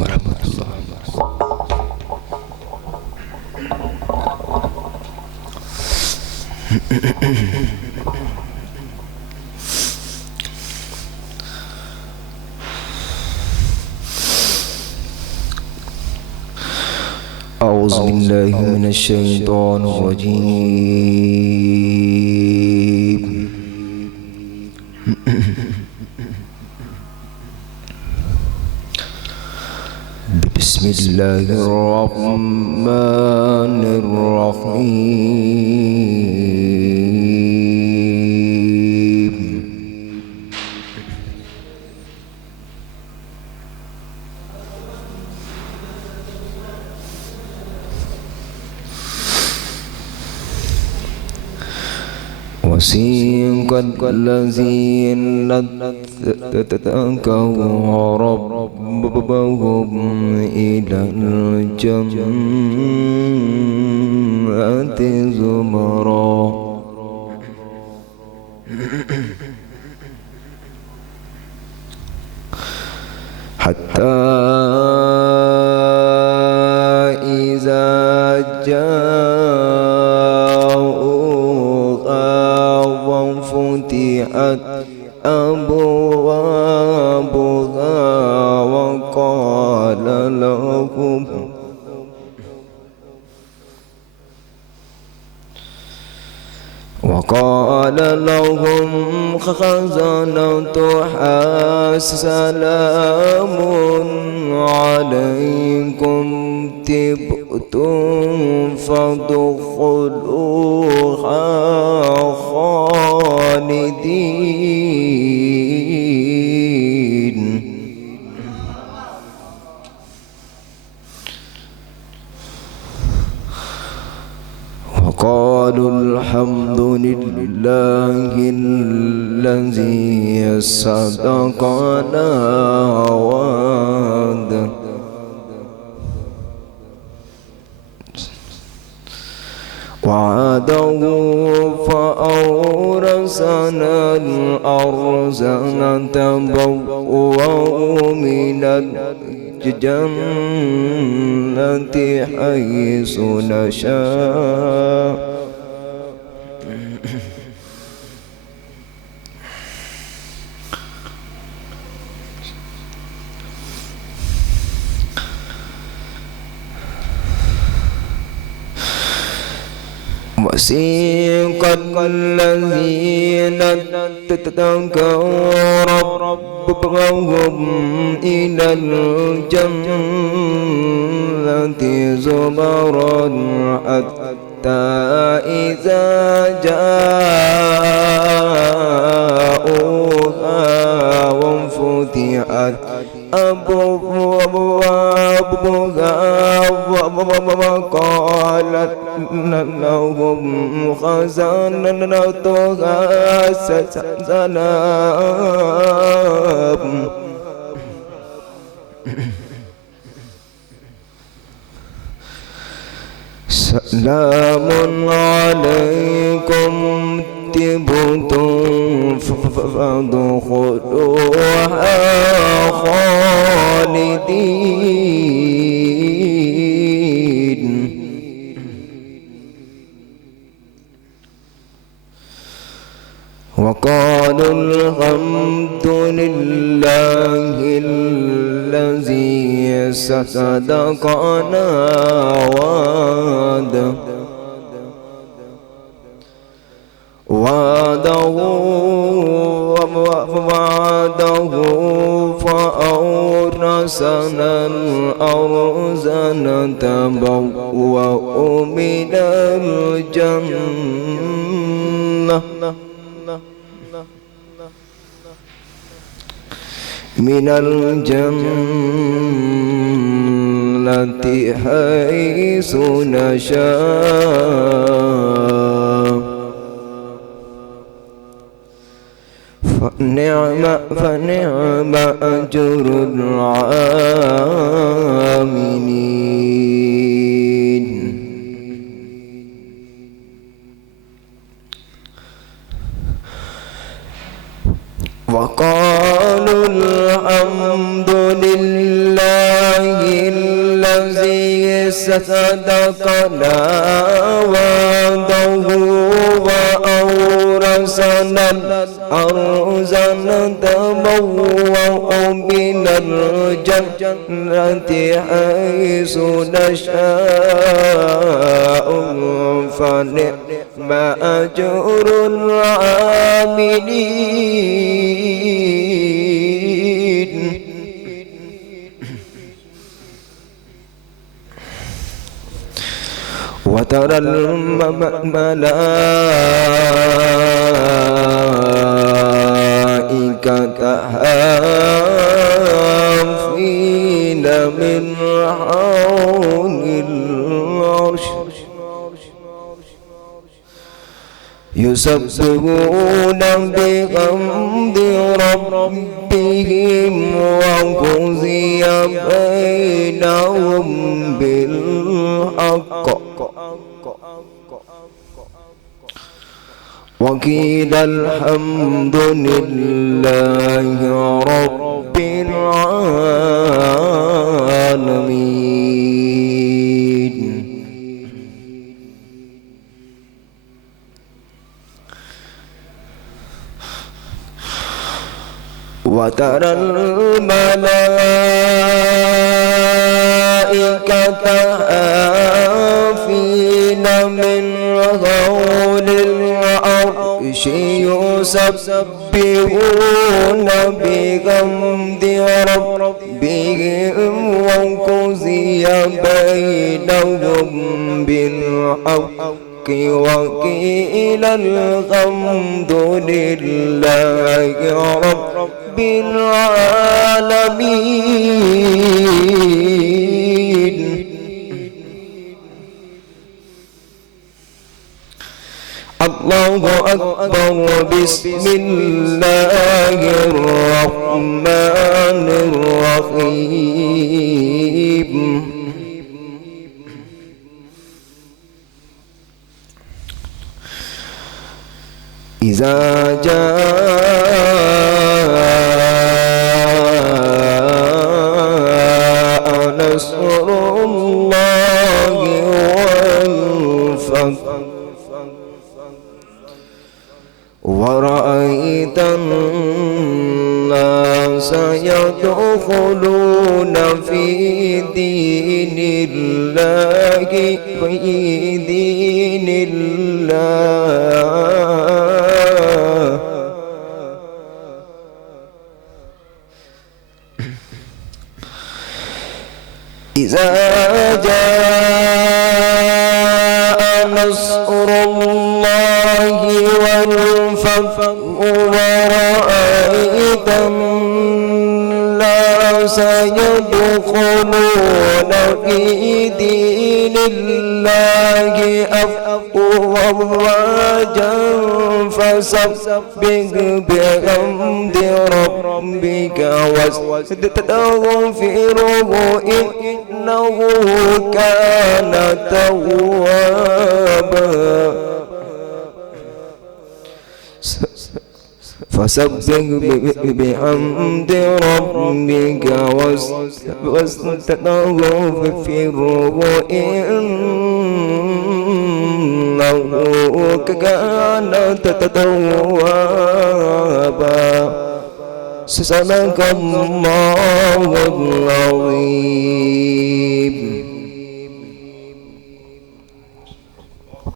warahmatullahi wabarakatuh. A'udzu billahi minasyaitonir rajim. Bismillahirrahmanirrahim. وسيق الذين اتقوا ربهم إلى الجنة زمرا حتى إذا فتحت أبوابها وقال لهم خزنتها سلام عليكم طبتم فادخلوها خالدين. وقالوا الحمد لله الذي صدقنا وعده فأورثنا الأرض نتبوأ من الجنة حيث نشاء وسيق الذين اتقوا ربهم إلى الجنة زمرا حتى إذا جاءوها وفتحت أبوابها وقالت لهم خزنتها سلام عليكم طبتم فادخلوها خالدين. وقالوا الحمد لله الذي صدقنا وعده فأورثنا الأرض نتبوأ من الجنة حيث نشاء فنعم أجر العاملين. وقالوا الحمد لله الذي صدقنا وعده وأورثنا الأرض نتبوأ من الجنة حيث نشاء فنعم أجر العاملين. وترى الملائكة حافين من حول العرش يسبحون بحمد ربهم وقضي بينهم بالحق وقيل الحمد لله رب العالمين. وترى الملائكة حافين من حول العرش يسبحون بحمد ربهم وقضي بينهم بالحق وقيل الحمد لله رب العالمين. الله أكبر. بسم الله الرحمن الرحيم. إذا جاء نصر الله والفتح ورأيت الناس يدخلون في دين الله إذا جاء نصر الله والفتح ورأيت الناس يدخلون في دين الله أفواجا فسبح بحمد ربك واستغفره إنه كان توابا. فسبح بحمد ربك واستغفره إنه كان توابا. صدق الله العظيم.